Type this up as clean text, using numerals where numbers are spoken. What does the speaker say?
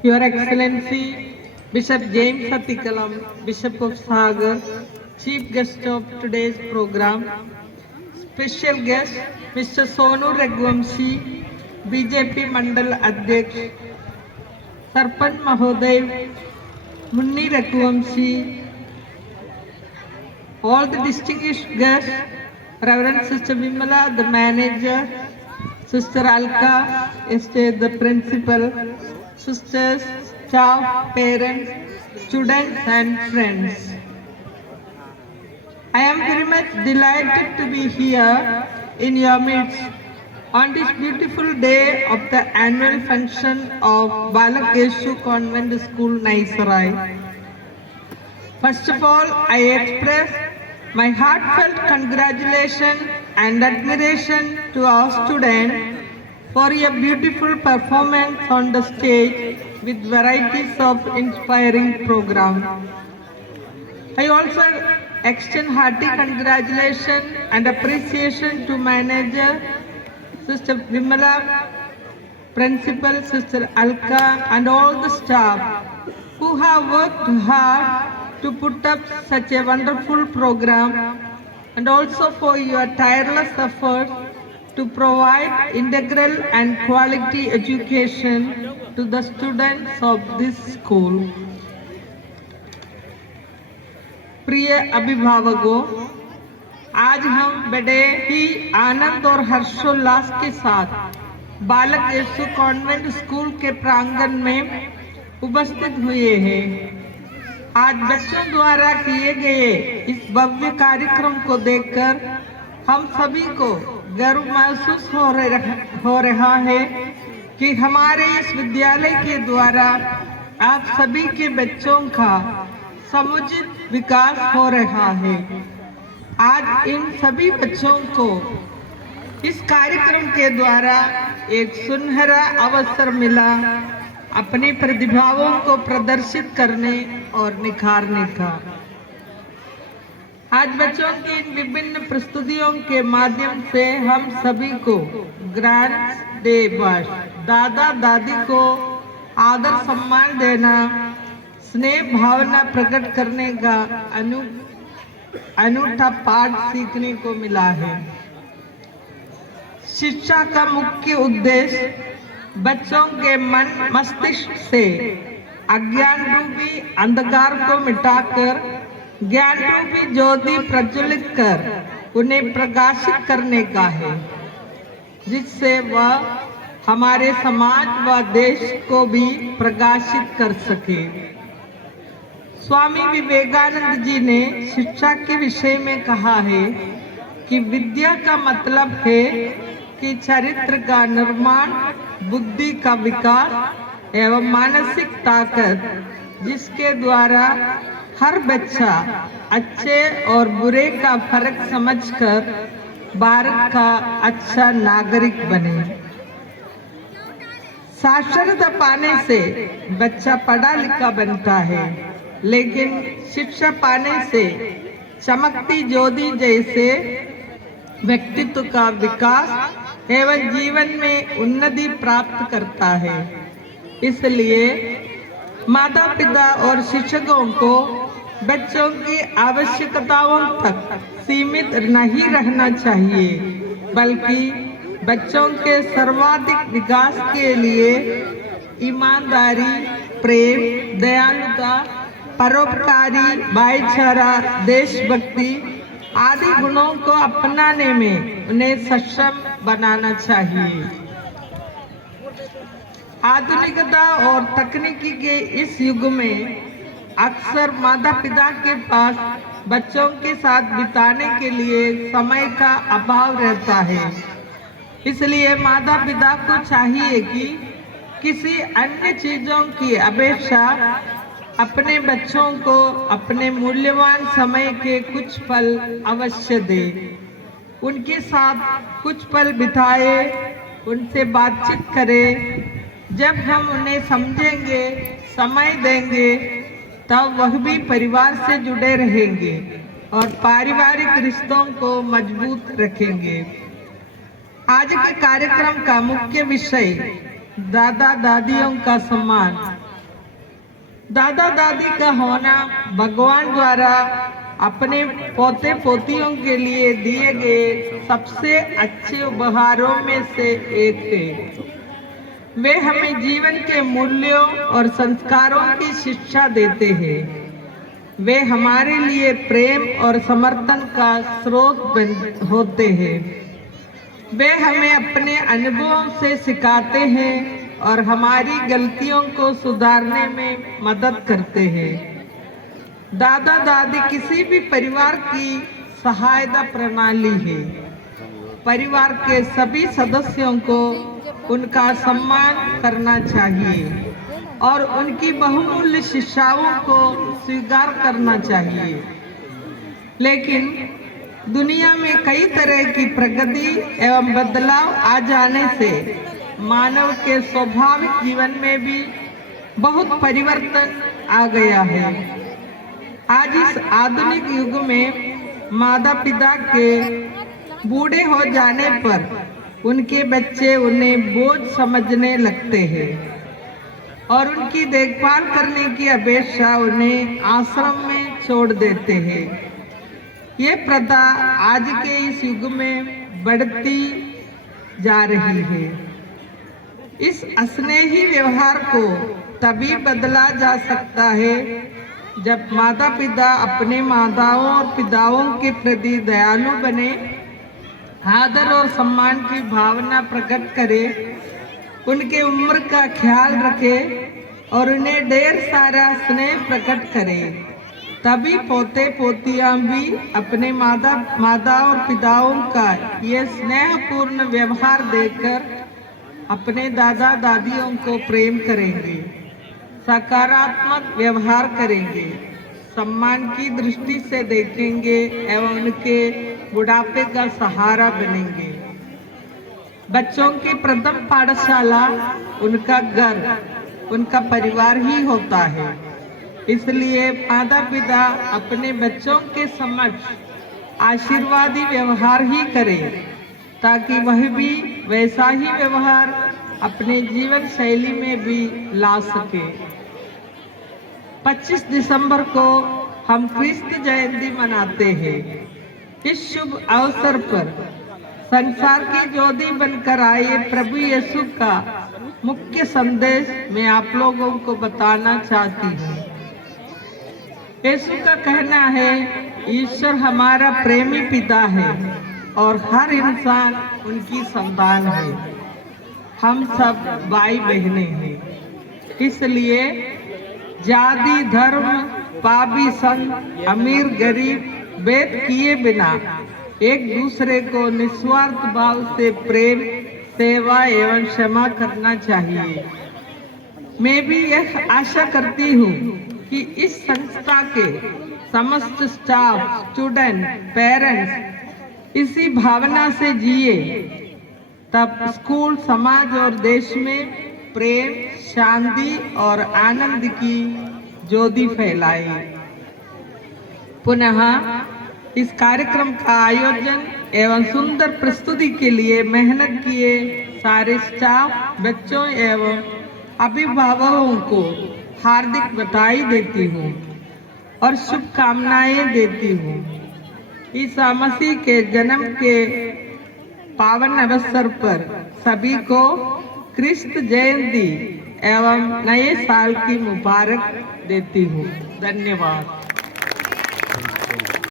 Your Excellency, Bishop James Atikalam, Bishop of Sagar, Chief Guest of today's program, Special Guest, Mr. Sonu Raghuvanshi, BJP Mandal Adhyaksh, Sarpanch Mahoday, Munni Raghuvanshi, all the distinguished guests, Reverend Sister Vimala, the manager, Sister Alka, the principal, sisters, staff, parents, students and friends. I am very much delighted to be here in your midst on this beautiful day of the annual function of Balak Yeshu Convent School, Naisarai. First of all, I express my heartfelt congratulations and admiration to our students for your beautiful performance on the stage with varieties of inspiring programs. I also extend hearty congratulations and appreciation to manager Sister Vimala, principal Sister Alka and all the staff who have worked hard to put up such a wonderful program, and also for your tireless efforts to provide integral and quality education to the students of this school. प्रिय अभिभावकों, आज हम बड़े ही आनंद और हर्षोल्लास के साथ बालक येशु कॉन्वेंट स्कूल के प्रांगण में उपस्थित हुए हैं। आज बच्चों द्वारा किए गए इस भव्य कार्यक्रम को देखकर हम सभी को गर्व महसूस हो रहा है कि हमारे इस विद्यालय के द्वारा आप सभी के बच्चों का समुचित विकास हो रहा है। आज इन सभी बच्चों को इस कार्यक्रम के द्वारा एक सुनहरा अवसर मिला अपनी प्रतिभाओं को प्रदर्शित करने और निखारने का। आज बच्चों की इन विभिन्न प्रस्तुतियों के माध्यम से हम सभी को ग्रांड्स डे वर्ष, दादा दादी को आदर सम्मान देना, स्नेह भावना प्रकट करने का अनूठा पाठ सीखने को मिला है। शिक्षा का मुख्य उद्देश्य बच्चों के मन मस्तिष्क से अज्ञान रूपी अंधकार को मिटाकर ज्ञान रूपी ज्योति प्रज्वलित कर उन्हें प्रकाशित करने का है, जिससे वह हमारे समाज व देश को भी प्रकाशित कर सके। स्वामी विवेकानंद जी ने शिक्षा के विषय में कहा है कि विद्या का मतलब है कि चरित्र का निर्माण, बुद्धि का विकास एवं मानसिक ताकत जिसके द्वारा हर बच्चा अच्छे और बुरे का फर्क समझकर भारत का अच्छा नागरिक बने। साक्षरता पाने से बच्चा पढ़ा लिखा बनता है, लेकिन शिक्षा पाने से चमकती ज्योति जैसे व्यक्तित्व का विकास एवं जीवन में उन्नति प्राप्त करता है। इसलिए माता पिता और शिक्षकों को बच्चों की आवश्यकताओं तक सीमित नहीं रहना चाहिए, बल्कि बच्चों के सर्वाधिक विकास के लिए ईमानदारी, प्रेम, दयालुता, परोपकारी, भाईचारा, देशभक्ति आदि गुणों को अपनाने में उन्हें सक्षम बनाना चाहिए। आधुनिकता और तकनीकी के इस युग में अक्सर माता पिता के पास बच्चों के साथ बिताने के लिए समय का अभाव रहता है। इसलिए माता पिता को चाहिए कि किसी अन्य चीजों की अपेक्षा अपने बच्चों को अपने मूल्यवान समय के कुछ पल अवश्य दे, उनके साथ कुछ पल बिताए, उनसे बातचीत करें। जब हम उन्हें समझेंगे, समय देंगे, तब वह भी परिवार से जुड़े रहेंगे और पारिवारिक रिश्तों को मजबूत रखेंगे। आज के कार्यक्रम का मुख्य विषय दादा दादियों का सम्मान दादा दादी का होना भगवान द्वारा अपने पोते पोतियों के लिए दिए गए सबसे अच्छे उपहारों में से एक है। वे हमें जीवन के मूल्यों और संस्कारों की शिक्षा देते हैं। वे हमारे लिए प्रेम और समर्थन का स्रोत होते हैं। वे हमें अपने अनुभवों से सिखाते हैं और हमारी गलतियों को सुधारने में मदद करते हैं। दादा दादी किसी भी परिवार की सहायता प्रणाली है। परिवार के सभी सदस्यों को उनका सम्मान करना चाहिए और उनकी बहुमूल्य शिक्षाओं को स्वीकार करना चाहिए। लेकिन दुनिया में कई तरह की प्रगति एवं बदलाव आ जाने से मानव के स्वाभाविक जीवन में भी बहुत परिवर्तन आ गया है। आज इस आधुनिक युग में माता पिता के बूढ़े हो जाने पर उनके बच्चे उन्हें बोझ समझने लगते हैं और उनकी देखभाल करने की अपेक्षा उन्हें आश्रम में छोड़ देते हैं। ये प्रथा आज के इस युग में बढ़ती जा रही है। इस अस्नेही व्यवहार को तभी बदला जा सकता है जब माता पिता अपने माताओं और पिताओं के प्रति दयालु बने, आदर और सम्मान की भावना प्रकट करे, उनके उम्र का ख्याल रखे और उन्हें ढेर सारा स्नेह प्रकट करे। तभी पोते पोतियां भी अपने माता और पिताओं का ये स्नेहपूर्ण व्यवहार देखकर अपने दादा दादियों को प्रेम करेंगे, सकारात्मक व्यवहार करेंगे, सम्मान की दृष्टि से देखेंगे एवं उनके बुढ़ापे का सहारा बनेंगे। बच्चों की प्रथम पाठशाला उनका घर, उनका परिवार ही होता है। इसलिए माता पिता अपने बच्चों के समक्ष आशीर्वादी व्यवहार ही करें ताकि वह भी वैसा ही व्यवहार अपने जीवन शैली में भी ला सके। 25 दिसंबर को हम क्रिस्त जयंती मनाते हैं। इस शुभ अवसर पर संसार की ज्योति बनकर आए प्रभु यीशु का मुख्य संदेश मैं आप लोगों को बताना चाहती हूँ। यीशु का कहना है, ईश्वर हमारा प्रेमी पिता है और हर इंसान उनकी संतान है। हम सब भाई बहने हैं। इसलिए जाति धर्म पापी संत अमीर गरीब भेद किए बिना एक दूसरे को निस्वार्थ भाव से प्रेम सेवा एवं क्षमा करना चाहिए। मैं भी यह आशा करती हूँ कि इस संस्था के समस्त स्टाफ स्टूडेंट पेरेंट्स इसी भावना से जिए, तब स्कूल समाज और देश में प्रेम शांति और आनंद की ज्योति फैलाए। पुनः इस कार्यक्रम का आयोजन एवं सुंदर प्रस्तुति के लिए मेहनत किए सारे स्टाफ बच्चों एवं अभिभावकों को हार्दिक बधाई देती हूँ और शुभकामनाएं देती हूँ। ईसा मसीह के जन्म के पावन अवसर पर सभी को क्रिस्त जयंती एवं नए साल की मुबारक देती हूँ। धन्यवाद।